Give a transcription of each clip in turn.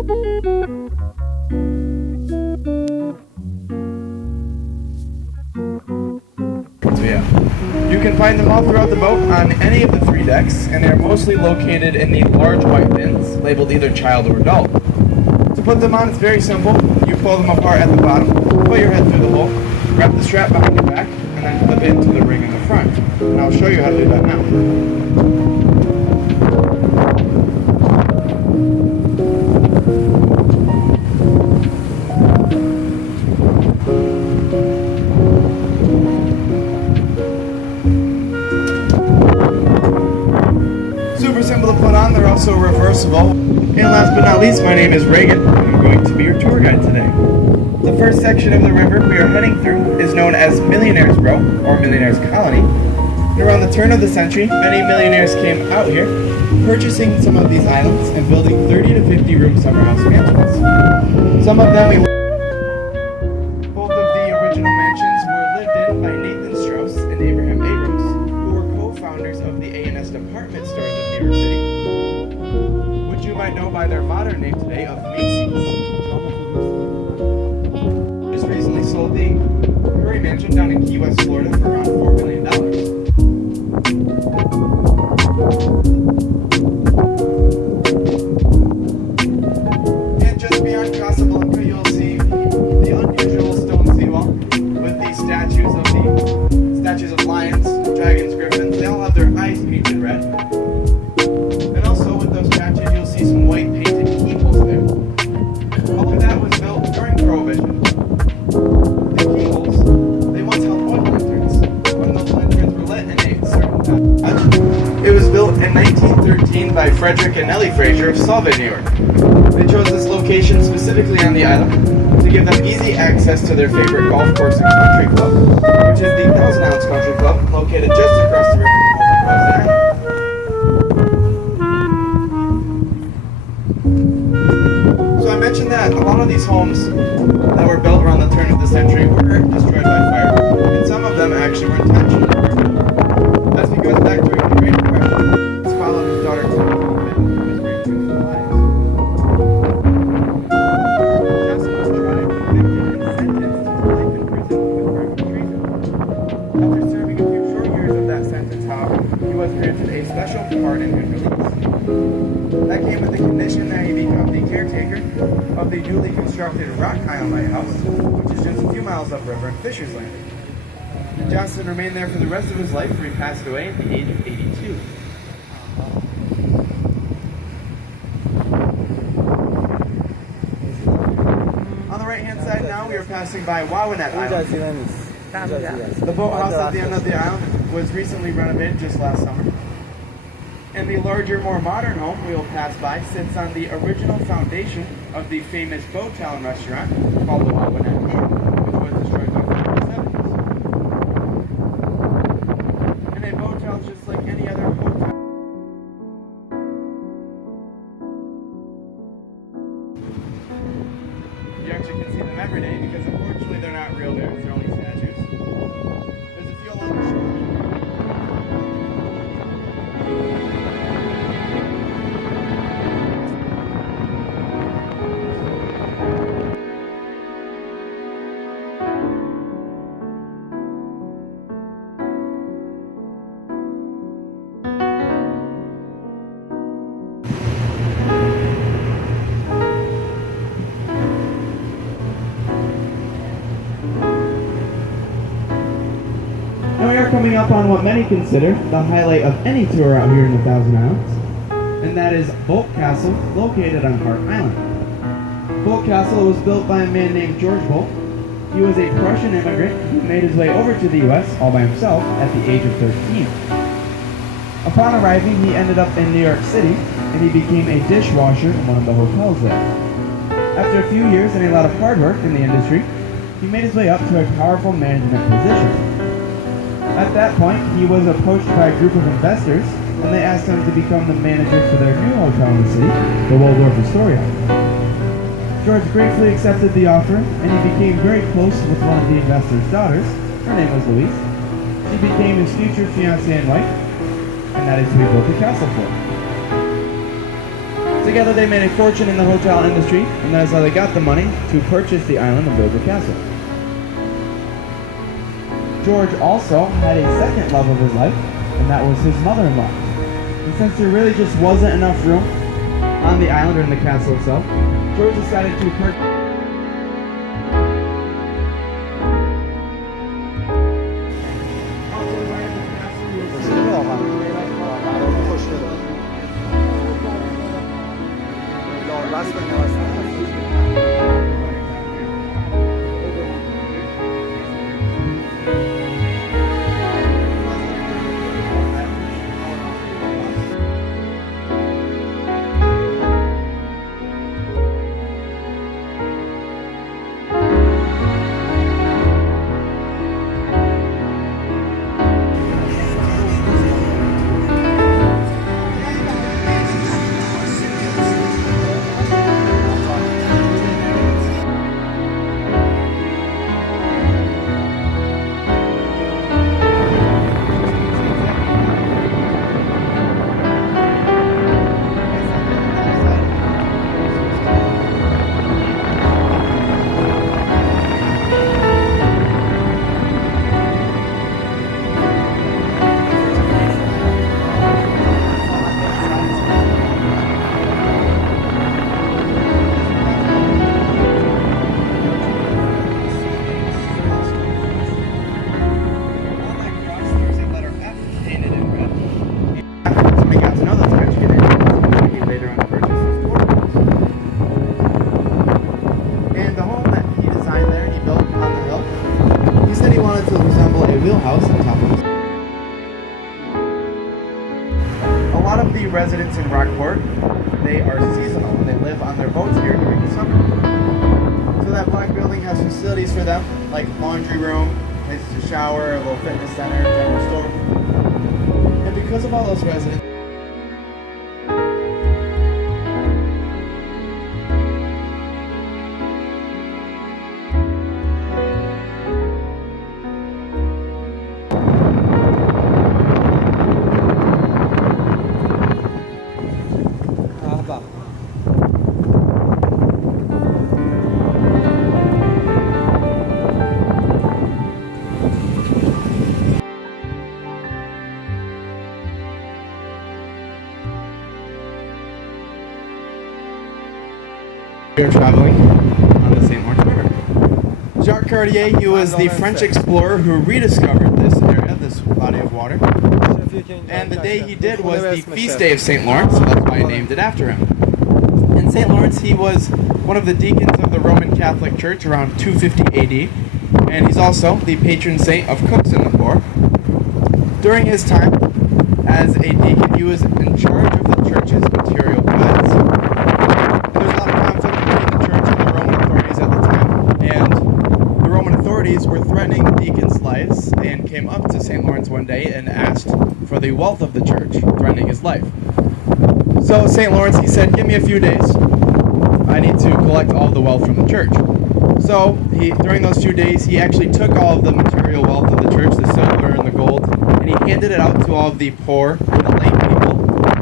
So yeah, you can find them all throughout the boat on any of the 3 decks, and they're mostly located in the large white bins labeled either child or adult. To put them on, it's very simple. You pull them apart at the bottom, put your head through the hole, wrap the strap behind your back, and then clip it into the ring in the front. And I'll show you how to do that now. Super simple to put on, they're also reversible. And last but not least, my name is Reagan. I'm going to be your tour guide today. The first section of the river we are heading through is known as Millionaire's Row, or Millionaire's Colony. And around the turn of the century, many millionaires came out here, purchasing some of these islands and building 30 to 50 room summer house mansions. Some of them Both of the original mansions were lived in by Nathan Strauss and Abraham Abrams, who were co-founders of the A&S department stores of New York City, which you might know by their modern name today of Macy's. Just recently sold the Curry Mansion down in Key West, Florida for around $4 million. And just beyond Casablanca, you'll see the unusual stone seawall with the statues of lions, dragons, griffins. They all have their eyes painted red. And also with those statues, you'll see some white painted keyholes there. All of that was built during Prohibition. The keyholes, they once held oil lanterns. When those lanterns were lit in a certain touch, it was built in 1913 by Frederick and Nellie Fraser of Solvay, New York. They chose this location specifically on the island to give them easy access to their favorite golf course and country club, which is the Thousand Islands Country Club, located just across the river over in Rosedale Island. So I mentioned that a lot of these homes that were built around the turn of the century were destroyed by fire, and some of them actually were intentionally destroyed. That's because back during the Great Depression, his father and his daughter took lives. Johnson was tried, convicted, and sentenced to life in prison for the crime of treason. After serving a few short years of that sentence, however, he was granted a special pardon and release. That came with the condition that he become the caretaker of the newly constructed Rock Island Lighthouse, which is just a few miles upriver in Fisher's Land. Johnston remained there for the rest of his life, where he passed away at the age of 82. On the right-hand side now, we are passing by Wawanet Island. The boathouse at the end of the island was recently renovated just last summer. And the larger, more modern home we will pass by sits on the original foundation of the famous Boattown restaurant called the Wawanet Inn, which was destroyed by the 70s. And a boatel is just like any other hotel. You actually can see them every day because unfortunately they're not real bears, they're only statues. There's a few along the shoreline there. Coming up on what many consider the highlight of any tour out here in the Thousand Islands, and that is Boat Castle, located on Hart Island. Boat Castle was built by a man named George Bolt. He was a Prussian immigrant who made his way over to the U.S. all by himself at the age of 13. Upon arriving, he ended up in New York City, and he became a dishwasher in one of the hotels there. After a few years and a lot of hard work in the industry, he made his way up to a powerful management position. At that point, he was approached by a group of investors, and they asked him to become the manager for their new hotel in the city, the Waldorf Astoria. George gratefully accepted the offer, and he became very close with one of the investors' daughters. Her name was Louise. She became his future fiancée and wife, and that is who he built the castle for. To Together they made a fortune in the hotel industry, and that is how they got the money to purchase the island and build the castle. George also had a second love of his life, and that was his mother-in-law. And since there really just wasn't enough room on the island or in the castle itself, George decided to purchase residents in Rockport, they are seasonal. They live on their boats here in the summer. So that black building has facilities for them, like laundry room, places to shower, a little fitness center, general store. And because of all those residents, we are traveling on the St. Lawrence River. Jacques Cartier, he was the French explorer who rediscovered this area, this body of water. And the day he did was the feast day of St. Lawrence, so that's why I named it after him. In St. Lawrence, he was one of the deacons of the Roman Catholic Church around 250 AD, and he's also the patron saint of cooks and the poor. During his time as a deacon, he was in charge of the church's material goods. There's a lot of conflict between the church and the Roman authorities at the time, and the Roman authorities were threatening the deacon's lives and came up to St. Lawrence one day and asked for the wealth of the church, threatening his life. So St. Lawrence, he said, give me a few days. I need to collect all of the wealth from the church. So during those few days, he actually took all of the material wealth of the church, the silver and the gold, and he handed it out to all of the poor and the lame people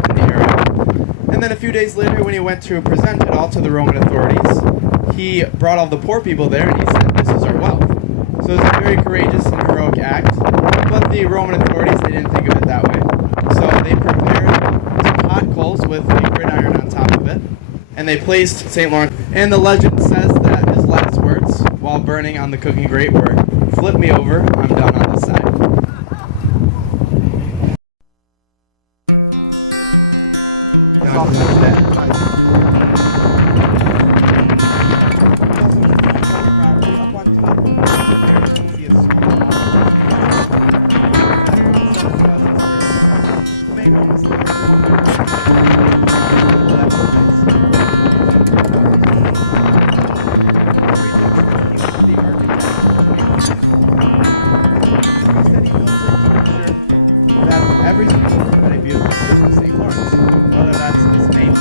in the area. And then a few days later, when he went to present it all to the Roman authorities, he brought all the poor people there and he said, this is our wealth. So it was a very courageous and heroic act, but the Roman authorities, they didn't think of it that way. So they prepared some hot coals with a gridiron on top of it, and they placed St. Lawrence. And the legend says that his last words while burning on the cooking grate were, flip me over, I'm done on this side. Every single room had a beautiful view of St. Lawrence, whether that's this main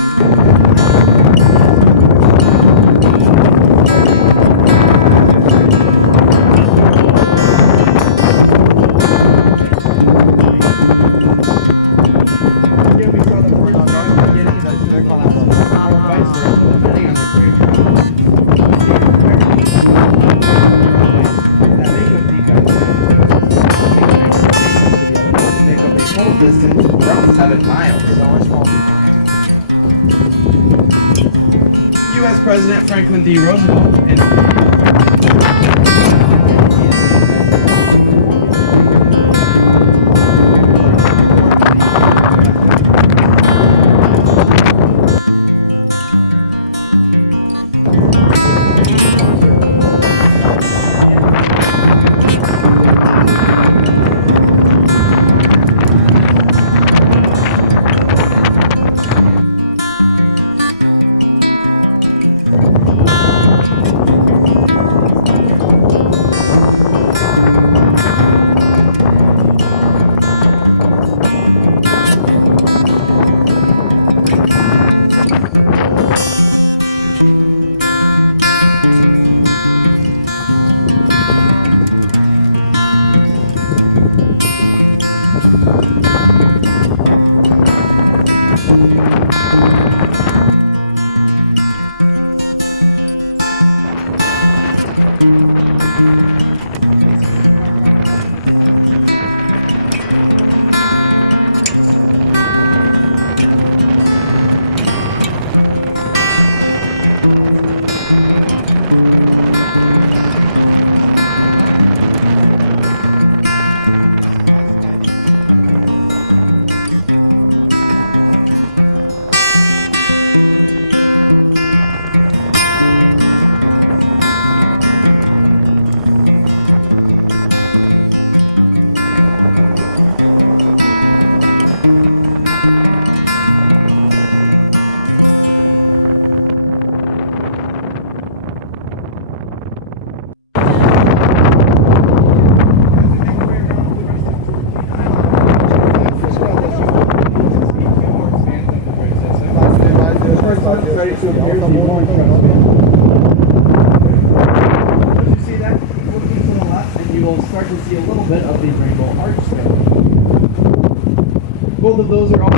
or vice versa, depending on which way you're traveling. That make up the make up a total distance of around 7 miles. So much more. U.S. President Franklin D. Roosevelt you will start to see a little bit of the rainbow arch there. Both of those are all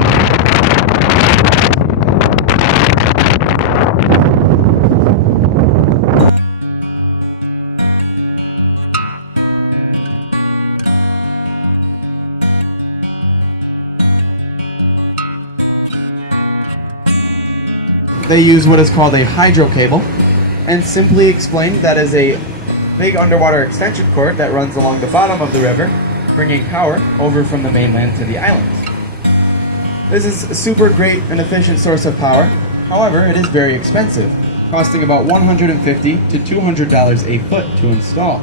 they use what is called a hydro cable, and simply explained, that is a big underwater extension cord that runs along the bottom of the river, bringing power over from the mainland to the islands. This is a super great and efficient source of power. However, it is very expensive, costing about $150 to $200 a foot to install.